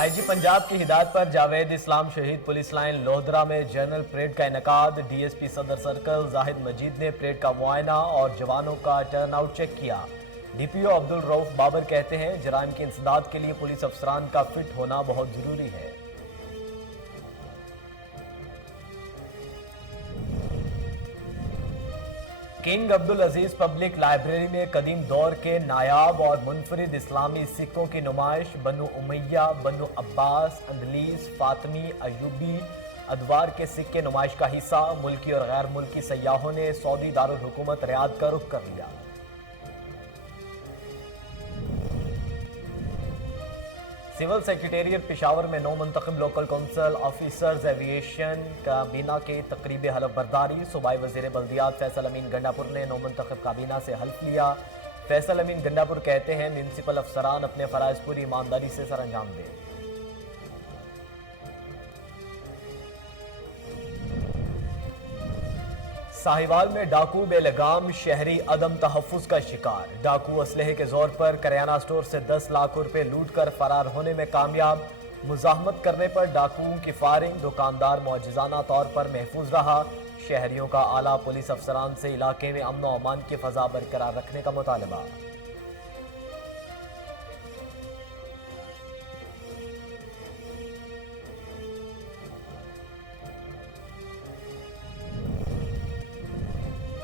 आई जी पंजाब की हिदायत पर जावेद इस्लाम शहीद पुलिस लाइन लोहदरा में जनरल परेड का इनेकाद। डीएसपी सदर सर्कल जाहिद मजीद ने परेड का मुआयना और जवानों का टर्न आउट चेक किया। डीपीओ अब्दुल रऊफ बाबर कहते हैं जराइम की इंसदाद के लिए पुलिस अफसरान का फिट होना बहुत जरूरी है। किंग अब्दुल अजीज पब्लिक लाइब्रेरी में कदीम दौर के नायाब और मुनफरिद इस्लामी सिक्कों की नुमाइश। बनु उमैया, बनु अब्बास, अंदलीस, फातमी, अयूबी, अदवार के सिक्के नुमाइश का हिस्सा। मुल्की और गैर मुल्की सयाहों ने सऊदी दारुल हुकूमत रियाद का रुख कर लिया। सिविल सेक्रेटेरिएट पेशावर में नौ मुंतखब लोकल कौंसल ऑफिसर्स एविएशन काबीना की तकरीब हलफ बर्दारी। सूबाई वजीर बल्दियात फैसल अमीन गंडापुर ने नौ मुंतखब काबीना से हल्फ लिया। फैसल अमीन गंडापुर कहते हैं म्यूनसिपल अफसरान अपने फराइज पूरी ईमानदारी से सर अंजाम दें। साहिवाल में डाकू बेलगाम शहरी अदम तहफ्फुज का शिकार। डाकू असलहे के जोर पर करियाना स्टोर से 10 लाख रुपए लूट कर फरार होने में कामयाब। मुजाहमत करने पर डाकुओं की फायरिंग, दुकानदार मौजज़ाना तौर पर महफूज रहा। शहरियों का आला पुलिस अफसरान से इलाके में अमन व अमान की फजा बरकरार रखने का मुतालबा।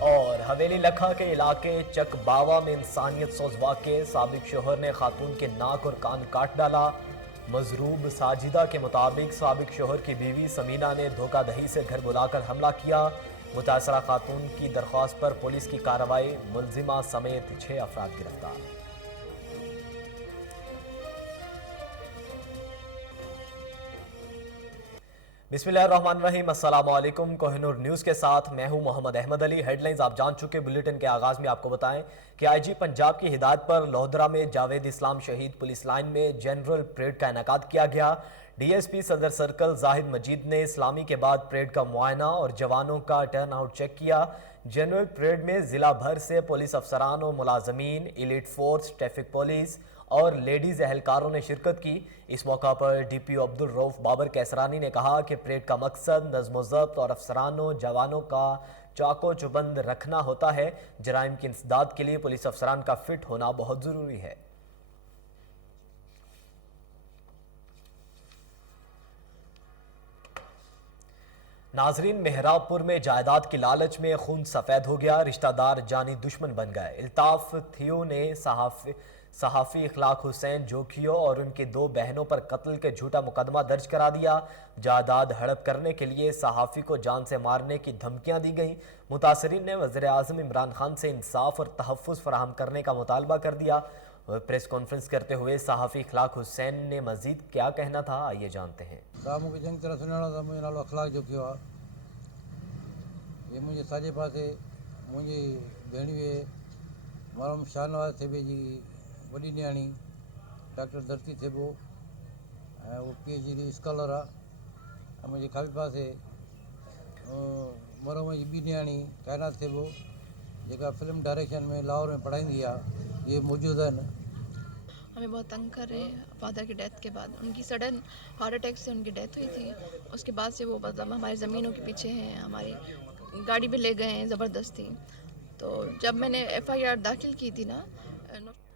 और हवेली लखा के इलाके चकबावा में इंसानियत सोज वाक़े। साबिक शोहर ने खातून के नाक और कान काट डाला। मजरूब साजिदा के मुताबिक साबिक शोहर की बीवी समीना ने धोखाधड़ी से घर बुलाकर हमला किया। मुतासरा खातून की दरख्वास्त पर पुलिस की कार्रवाई। मुलजिमा समेत 6 अफराद गिरफ्तार। बिस्मिल्लाहिर्रहमानिर्रहीम, अस्सलाम वालेकुम। कोहिनूर न्यूज़ के साथ मैं हूं मोहम्मद अहमद अली। हेडलाइंस आप जान चुके। बुलेटिन के आगाज़ में आपको बताएं कि आईजी पंजाब की हिदायत पर लोहदरा में जावेद इस्लाम शहीद पुलिस लाइन में जनरल परेड का इनेकाद किया गया। डीएसपी सदर सर्कल जाहिद मजीद ने इस्लामी के बाद परेड का मुआयना और जवानों का टर्न आउट चेक किया। जनरल परेड में ज़िला भर से पुलिस अफसरान और मुलाजमीन, एलीट फोर्स, ट्रैफिक पुलिस और लेडीज़ एहलकारों ने शिरकत की। इस मौका पर डीपीओ अब्दुल रऊफ बाबर कैसरानी ने कहा कि परेड का मकसद नज़्म ज़ब्त और अफसरानों जवानों का चाको चुबंद रखना होता है। जराइम की इंसदाद के लिए पुलिस अफसरान का फिट होना बहुत ज़रूरी है। नाजरीन, मेहराबपुर में जायदाद की लालच में खून सफ़ेद हो गया। रिश्तेदार जानी दुश्मन बन गए। इल्ताफ थियो ने सहाफ़ी इखलाक हुसैन जोखियो और उनकी 2 बहनों पर कत्ल के झूठा मुकदमा दर्ज करा दिया। जायदाद हड़प करने के लिए सहाफ़ी को जान से मारने की धमकियां दी गईं। मुतासरीन ने वज़ीर आज़म इमरान खान से इंसाफ और तहफ़्फ़ुज़ फराहम करने का मुतालबा कर दिया। प्रेस कॉन्फ्रेंस करते हुए सहाफ़ी इखलाक हुसैन ने मज़ीद क्या कहना था, आइए जानते हैं। मुझे चंगी तरह सुञाणो त मुंहिंजो नालो अखलाक जोखियो आहे। ये मुंहिंजे साॼे पासे मुंहिंजी भेणीअ मरहूम शाहनवाज़ थिबे जी वॾी न्याणी डॉक्टर धरती थिबो ऐं उहो PhD स्कॉलर आहे। ऐं मुंहिंजे खाॿे पासे मरहूम जी ॿी न्याणी काइनात थिबो जेका फिल्म डायरेक्शन में लाहौर में पढ़ाईंदी आहे। ये मौजूद आहिनि। हमें बहुत तंग कर रहे हैं। फादर की डेथ के बाद उनकी सडन हार्ट अटैक से उनकी डेथ हुई थी। उसके बाद से वो मतलब हमारी ज़मीनों के पीछे हैं, हमारी गाड़ी भी ले गए हैं ज़बरदस्ती। तो जब मैंने FIR दाखिल की थी ना।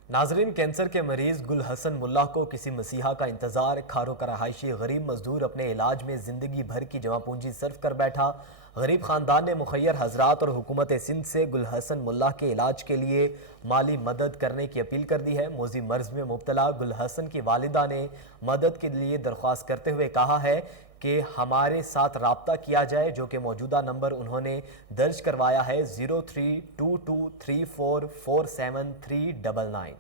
नाजरीन, कैंसर के मरीज गुल हसन मुल्ला को किसी मसीहा का इंतजार। खारों का रहायशी गरीब मजदूर अपने इलाज में जिंदगी भर की जमा पूंजी सर्फ कर बैठा। गरीब खानदान ने मुखैर हजरात और हुकूमत सिंध से गुल हसन मुल्ला के इलाज के लिए माली मदद करने की अपील कर दी है। मोजी मर्ज में मुब्तला गुल हसन की वालिदा ने मदद के लिए दरख्वास्त करते हुए कहा है कि हमारे साथ राब्ता किया जाए, जो कि मौजूदा नंबर उन्होंने दर्ज करवाया है 0322347399।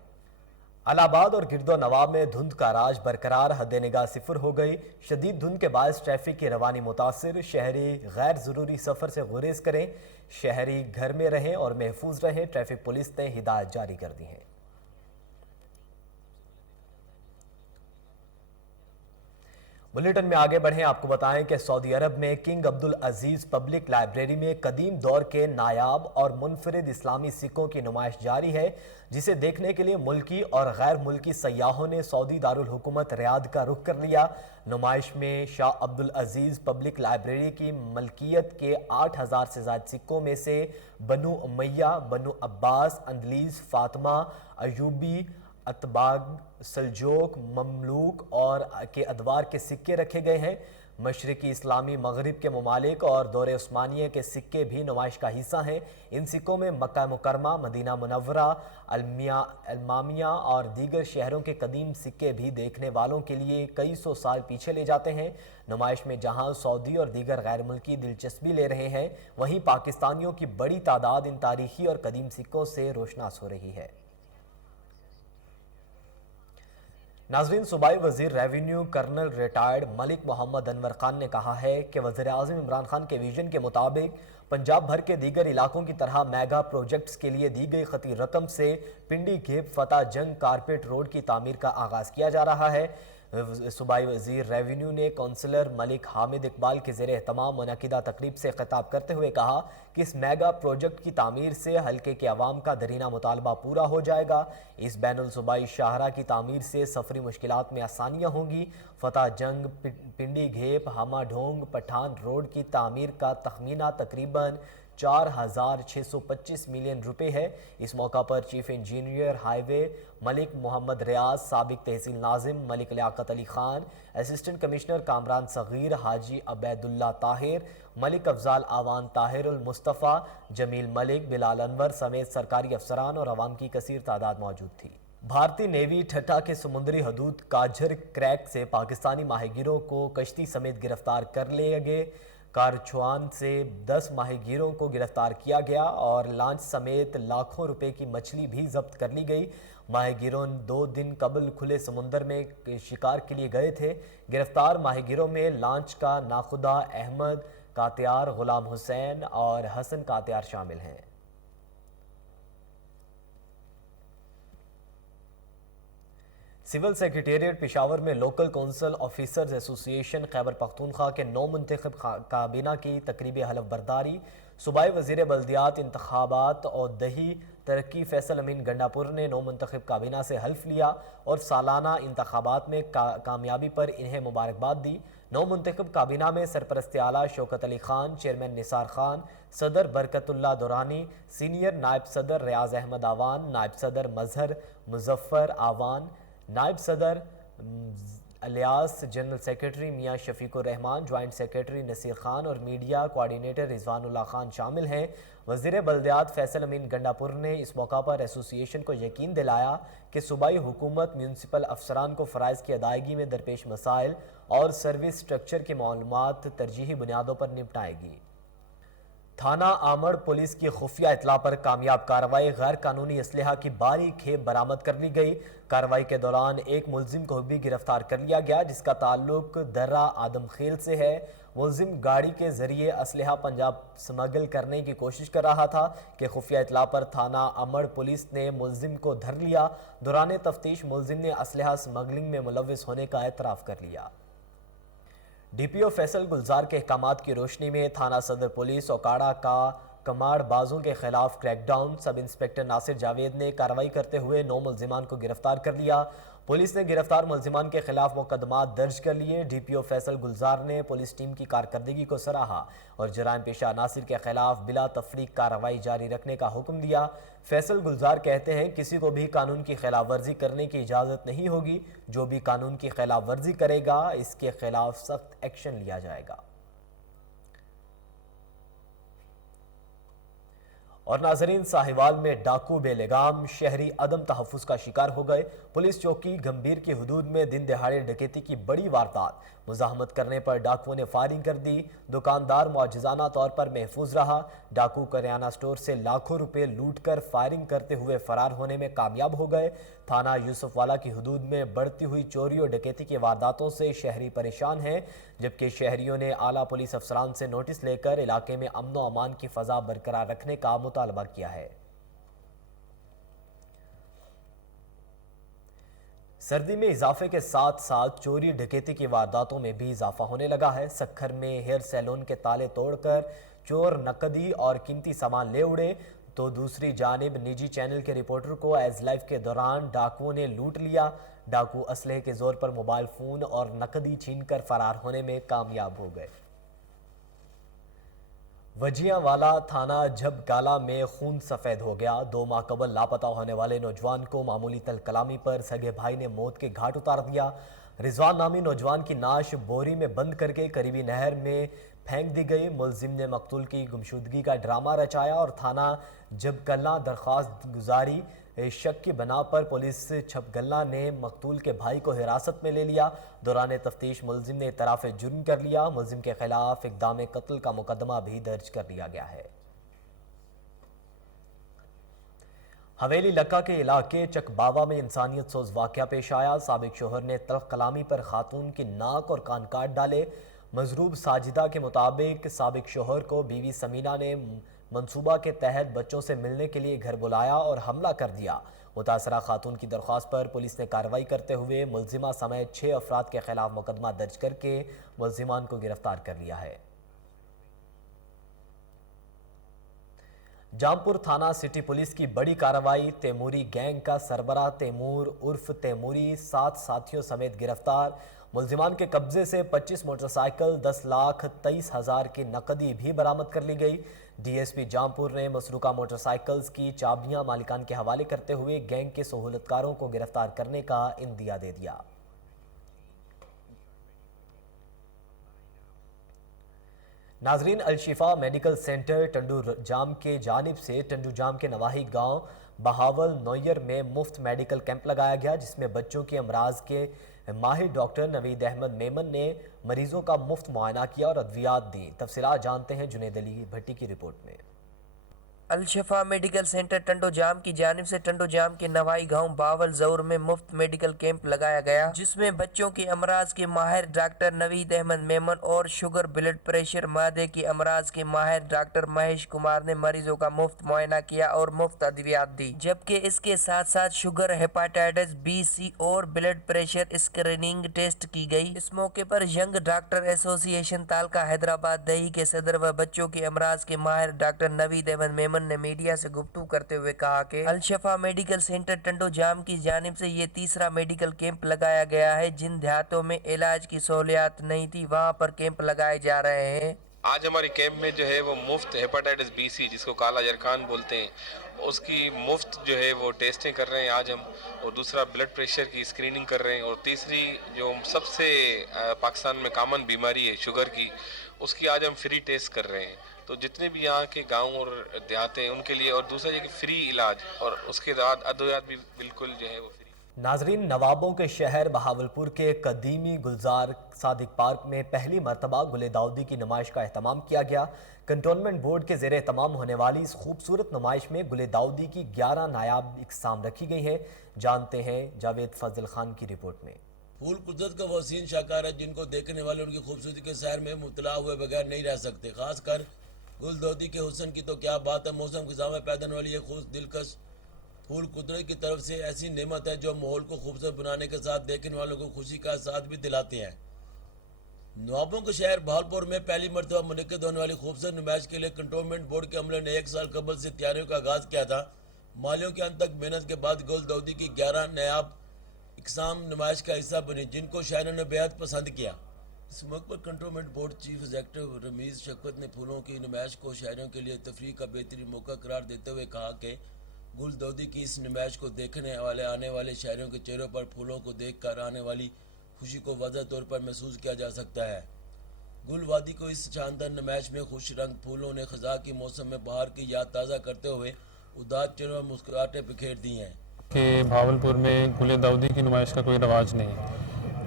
इलाहाबाद और गिरदो नवाब में धुंध का राज बरकरार। हद निगाह 0 हो गई। शदीद धुंध के बायस ट्रैफिक की रवानी मुतासिर। शहरी गैर ज़रूरी सफ़र से गुरेज करें। शहरी घर में रहें और महफूज रहें। ट्रैफिक पुलिस ने हिदायत जारी कर दी है। बुलेटिन में आगे बढ़ें, आपको बताएं कि सऊदी अरब में किंग अब्दुल अजीज पब्लिक लाइब्रेरी में कदीम दौर के नायाब और मुनफरिद इस्लामी सिक्कों की नुमाइश जारी है, जिसे देखने के लिए मुल्की और गैर मुल्की सयाहों ने सऊदी दारुल हुकूमत रियाद का रुख कर लिया। नुमाइश में शाह अब्दुल अजीज पब्लिक लाइब्रेरी की मलकियत के 8000 से ज्यादा सिक्कों में से बनु उमैया, बनु अब्बास, अंदलीस, फातिमा, अयूबी, अतबाग, सल्जोक, ममलूक और के अदवार के सिक्के रखे गए हैं। मशरकी इस्लामी मगरिब के ममालिक और दौरे उस्मानिया के सिक्के भी नुमाइश का हिस्सा हैं। इन सिक्कों में मक्का मुकरमा, मदीना मुनव्वरा, अलमामिया और दीगर शहरों के कदीम सिक्के भी देखने वालों के लिए कई सौ साल पीछे ले जाते हैं। नुमाइश में जहां सऊदी और दीगर गैर मुल्की दिलचस्पी ले रहे हैं, वहीं पाकिस्तानियों की बड़ी तादाद इन तारीखी और कदीम सिक्कों से रोशनास हो रही है। नाजरीन, सूबाई वजीर revenue colonel retired Malik Mohammad Anwar Khan ने कहा है कि वज़ीर आज़म इमरान खान के विजन के मुताबिक पंजाब भर के दीगर इलाकों की तरह मेगा प्रोजेक्ट्स के लिए दी गई खती रकम से पिंडी घेप फता जंग कारपेट रोड की तामीर का आगाज़ किया जा रहा है। सूबाई वजीर रेवेन्यू ने कौंसलर मलिक हामिद इकबाल के ज़ेरे एहतमाम मुनक़िदा तकरीब से खिताब करते हुए कहा कि इस मेगा प्रोजेक्ट की तामीर से हल्के के अवाम का दरीना मुतालबा पूरा हो जाएगा। इस बैनुल सूबाई शाहरा की तामीर से सफरी मुश्किलात में आसानियाँ होंगी। फतह जंग पिंडी घेप हमा ढोंग पठान रोड की तामीर का तखमीना तकरीबन 4625 मिलियन रुपए है। इस मौका पर chief engineer highway Malik Mohammad Riaz, साबिक तहसील नाजिम मलिक लियाकत अली खान, असिस्टेंट कमिश्नर कामरान सगीर हाजी अबैदुल्ला ताहिर, मलिक अफजाल आवान ताहिरुल मुस्तफ़ा, जमील मलिक, बिलाल अनवर समेत सरकारी अफसरान और अवाम की कसीर तादाद मौजूद थी। भारतीय नेवी ठट्टा के समुद्री हदूद काझर क्रैक से पाकिस्तानी माहीगीरों को कश्ती समेत गिरफ्तार कर लिए गए। कारछुआन से 10 माहीगीरों को गिरफ्तार किया गया और लांच समेत लाखों रुपए की मछली भी जब्त कर ली गई। माहीगीरों 2 दिन कबल खुले समुंदर में शिकार के लिए गए थे। गिरफ्तार माहीगीरों में लांच का नाखुदा अहमद कातियार, गुलाम हुसैन और हसन कातियार शामिल हैं। सिविल सेक्रेटेरिएट पेशावर में local council officers association Khyber Pakhtunkhwa के नौ मुंतखब काबीना की तकरीब हलफ बर्दारी। सूबाई वजीर बल्दियात इंतखाबात और दही तरक्की फैसल अमीन गंडापुर ने नौ मुंतखब काबीना से हल्फ लिया और सालाना इंतखाबात में कामयाबी पर इन्हें मुबारकबाद दी। नौ मुंतखब काबीना में सरपरस्त आला शौकत अली खान, चेयरमैन निसार खान, सदर बरकतुल्ला दुरानी, सीनियर नायब सदर रियाज अहमद आवान, नायब सदर मजहर मुजफ्फर आवान, नायब सदर अलियास, जनरल सेक्रेटरी मियां शफीकुर रहमान, ज्वाइंट सेक्रेटरी नसीर खान और मीडिया कोऑर्डिनेटर रिजवानुल्लाह खान शामिल हैं। वज़ीर बल्दियात फैसल अमीन गंडापुर ने इस मौका पर एसोसिएशन को यकीन दिलाया कि सूबाई हुकूमत म्यूनसिपल अफसरान को फ़राइज़ की अदायगी में दरपेश मसाइल और सर्विस स्ट्रक्चर की मालूमात तरजीही बुनियादों पर निपटाएगी। थाना आमड़ पुलिस की खुफिया इतला पर कामयाब कार्रवाई, गैर कानूनी असलहा की भारी खेप बरामद कर ली गई। कार्रवाई के दौरान एक मुलजिम को भी गिरफ्तार कर लिया गया, जिसका ताल्लुक दर्रा आदमखेल से है। मुलजिम गाड़ी के जरिए असलहा पंजाब स्मगल करने की कोशिश कर रहा था कि खुफिया इतला पर थाना आमड़ पुलिस ने मुलजिम को धर लिया। दौरान तफ्तीश मुलजिम ने असलहा स्मगलिंग में मुलव्विस होने का एतराफ़ कर लिया। डीपीओ फैसल गुलजार के अहकामात की रोशनी में थाना सदर पुलिस ओकाड़ा का कमाड़ बाजों के खिलाफ crackdown. Sub inspector Nasir Javed ने कार्रवाई करते हुए 9 मुलजिमान को गिरफ्तार कर लिया। पुलिस ने गिरफ्तार मुलजिमान के खिलाफ मुकदमा दर्ज कर लिए। डीपीओ फैसल गुलजार ने पुलिस टीम की कारकर्दगी को सराहा और जराइम पेशा नासिर के खिलाफ बिला तफरीक कार्रवाई जारी रखने का हुक्म दिया। फैसल गुलजार कहते हैं, किसी को भी कानून की खिलाफ वर्जी करने की इजाज़त नहीं होगी। जो भी कानून की खिलाफ वर्जी करेगा, इसके खिलाफ सख्त एक्शन लिया जाएगा। और नाजरीन, साहिवाल में डाकू बेलगाम शहरी अदम तहफ़्फ़ुज़ का शिकार हो गए। पुलिस चौकी गंभीर की हुदूद में दिन दहाड़े डकैती की बड़ी वारदात। मुज़ाहमत करने पर डाकुओं ने फायरिंग कर दी। दुकानदार मौजज़ाना तौर पर महफूज रहा। डाकू करियाना स्टोर से लाखों रुपए लूट कर फायरिंग करते हुए फरार होने में कामयाब हो गए। थाना यूसुफवाला की हुदूद में बढ़ती हुई चोरी और डकैती की वारदातों से शहरी परेशान हैं, जबकि शहरियों ने आला पुलिस अफसरान से नोटिस लेकर इलाके में अमन व अमान की फ़ज़ा बरकरार रखने का मुतालबा किया है। سردی میں اضافے کے ساتھ ساتھ چوری ڈکیتی کی وارداتوں میں بھی اضافہ ہونے لگا ہے۔ سکھر میں ہیئر سیلون کے تالے توڑ کر چور نقدی اور قیمتی سامان لے اڑے تو دوسری جانب نجی چینل کے رپورٹر کو ایز لائف کے دوران ڈاکوؤں نے لوٹ لیا۔ ڈاکو اسلحے کے زور پر موبائل فون اور نقدی چھین کر فرار ہونے میں کامیاب ہو گئے۔ وجیاں والا تھانہ جھب کالا میں خون سفید ہو گیا۔ 2 ماہ قبل لاپتہ ہونے والے نوجوان کو معمولی تل کلامی پر سگے بھائی نے موت کے گھاٹ اتار دیا۔ رضوان نامی نوجوان کی نعش بوری میں بند کر کے قریبی نہر میں پھینک دی گئی۔ ملزم نے مقتول کی گمشدگی کا ڈرامہ رچایا اور تھانہ جھب کلا درخواست گزاری شک کی بنا پر پولیس چھب گلہ نے مقتول کے بھائی کو حراست میں لے لیا۔ دوران تفتیش ملزم نے اعتراف جرم کر لیا۔ ملزم کے خلاف اقدام قتل کا مقدمہ بھی درج کر لیا گیا ہے۔ حویلی لکا کے علاقے چک باوا میں انسانیت سوز واقعہ پیش آیا۔ سابق شوہر نے تلخ کلامی پر خاتون کی ناک اور کان کاٹ ڈالے۔ مضروب ساجدہ کے مطابق سابق شوہر کو بیوی سمینہ نے منصوبہ کے تحت بچوں سے ملنے کے لیے گھر بلایا اور حملہ کر دیا۔ متاثرہ خاتون کی درخواست پر پولیس نے کارروائی کرتے ہوئے ملزمہ سمیت 6 افراد کے خلاف مقدمہ درج کر کے ملزمان کو گرفتار کر لیا ہے۔ جامپور تھانہ سٹی پولیس کی بڑی کارروائی۔ تیموری گینگ کا سربراہ تیمور عرف تیموری 7 ساتھیوں سمیت گرفتار۔ ملزمان کے قبضے سے 25 موٹر سائیکل 10,23,000 کی نقدی بھی برآمد کر لی گئی۔ ڈی ایس پی جامپور نے مسروقہ موٹر سائیکلز کی چابیاں مالکان کے حوالے کرتے ہوئے گینگ کے سہولتکاروں کو گرفتار کرنے کا عندیہ دے دیا۔ ناظرین، الشفا میڈیکل سینٹر ٹنڈو جام کے جانب سے ٹنڈو جام کے نواحی گاؤں بہاول نویر میں مفت میڈیکل کیمپ لگایا گیا، جس میں بچوں کے امراض کے ماہر ڈاکٹر نوید احمد میمن نے مریضوں کا مفت معائنہ کیا اور ادویات دیں۔ تفصیلات جانتے ہیں جنید علی بھٹی کی رپورٹ میں۔ الشفا میڈیکل سینٹر ٹنڈو جام کی جانب سے ٹنڈو جام کے نوائی گاؤں باول زور میں مفت میڈیکل کیمپ لگایا گیا، جس میں بچوں کے امراض کے ماہر ڈاکٹر نوید احمد میمن اور شوگر، بلڈ پریشر، معدے کے امراض کے ماہر ڈاکٹر مہیش کمار نے مریضوں کا مفت معائنہ کیا اور مفت ادویات دی، جبکہ اس کے ساتھ ساتھ شوگر، ہیپاٹائٹس بی، سی اور بلڈ پریشر اسکریننگ ٹیسٹ کی گئی۔ اس موقع پر ینگ ڈاکٹر ایسوسی ایشن تالکا حیدرآباد دیہی کے صدر و بچوں کے امراض کے ماہر ڈاکٹر نوید احمد میمن نے میڈیا سے گفتگو کرتے ہوئے کہا کہ الشفا میڈیکل سینٹر ٹنڈو جام کی جانب سے یہ تیسرا میڈیکل کیمپ لگایا گیا ہے۔ جن دیہاتوں میں علاج کی سہولیات نہیں تھی وہاں پر کیمپ لگائے جا رہے ہیں۔ آج ہماری کیمپ میں جو ہے وہ مفت ہیپاٹائٹس بی سی، جس کو کالا جرخان بولتے ہیں، اس کی مفت جو ہے وہ ٹیسٹیں کر رہے ہیں آج ہم، اور دوسرا بلڈ پریشر کی اسکریننگ کر رہے ہیں، اور تیسری جو سب سے پاکستان میں کامن بیماری ہے شوگر کی، اس کی آج ہم فری ٹیسٹ کر رہے ہیں۔ تو جتنے بھی یہاں کے گاؤں اور دیہات ہیں ان کے لیے، اور دوسرا یہ کہ فری علاج، اور اس کے بعد ادویات بھی بالکل جو ہے وہ فری۔ ناظرین، نوابوں کے شہر بہاولپور کے قدیمی گلزار صادق پارک میں پہلی مرتبہ گل داؤدی کی نمائش کا اہتمام کیا گیا۔ کنٹونمنٹ بورڈ کے زیر اہتمام ہونے والی اس خوبصورت نمائش میں گل داؤدی کی 11 نایاب اقسام رکھی گئی ہیں۔ جانتے ہیں جاوید فضل خان کی رپورٹ میں۔ پھول قدرت کا وہ حسین شاہکار ہے جن کو دیکھنے والے ان کی خوبصورتی کے سیر میں مطلع ہوئے بغیر نہیں رہ سکتے۔ خاص کر گل داؤدی کے حسن کی تو کیا بات ہے۔ موسم خزاں میں پیدا ہونے والی یہ خوب دلکش پھول قدرت کی طرف سے ایسی نعمت ہے جو ماحول کو خوبصورت بنانے کے ساتھ دیکھنے والوں کو خوشی کا احساس بھی دلاتے ہیں۔ نوابوں کے شہر بہاولپور میں پہلی مرتبہ منعقد ہونے والی خوبصورت نمائش کے لیے کنٹونمنٹ بورڈ کے عملے نے 1 سال قبل سے تیاریوں کا آغاز کیا تھا۔ مالیوں کے انت تک محنت کے بعد گل داؤدی کی 11 نایاب اقسام نمائش کا حصہ بنی، جن کو شہریوں نے بےحد پسند کیا۔ اس موقع پر cantonment board chief executive Ramiz Shaukat نے پھولوں کی نمائش کو شہریوں کے لیے تفریح کا بہترین موقع قرار دیتے ہوئے کہا کہ گل داؤدی کی اس نمائش کو دیکھنے والے آنے والے شہریوں کے چہروں پر پھولوں کو دیکھ کر آنے والی خوشی کو واضح طور پر محسوس کیا جا سکتا ہے۔ گل وادی کو اس شاندار نمائش میں خوش رنگ پھولوں نے خزاں کی موسم میں بہار کی یاد تازہ کرتے ہوئے اداس چہروں پر مسکراہٹیں بکھیر دی ہیں۔ کہ بہاولپور میں گل داؤدی کی نمائش کا کوئی رواج نہیں،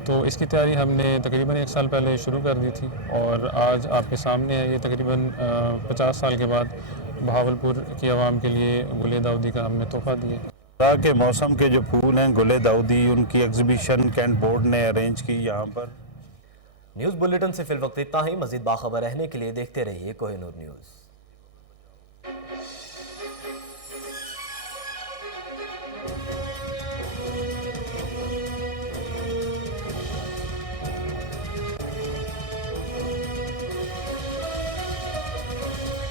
تو اس کی تیاری ہم نے تقریباً 1 سال پہلے شروع کر دی تھی، اور آج آپ کے سامنے ہے یہ تقریباً 50 سال کے بعد بہاولپور کی عوام کے لیے گل داؤدی کا ہم نے تحفہ دیا۔ خزاں کے موسم کے جو پھول ہیں گل داؤدی، ان کی ایگزیبیشن کینٹ بورڈ نے ارینج کی یہاں پر۔ نیوز بلیٹن سے فی الوقت اتنا ہی۔ مزید باخبر رہنے کے لیے دیکھتے رہیے کوہ نور نیوز۔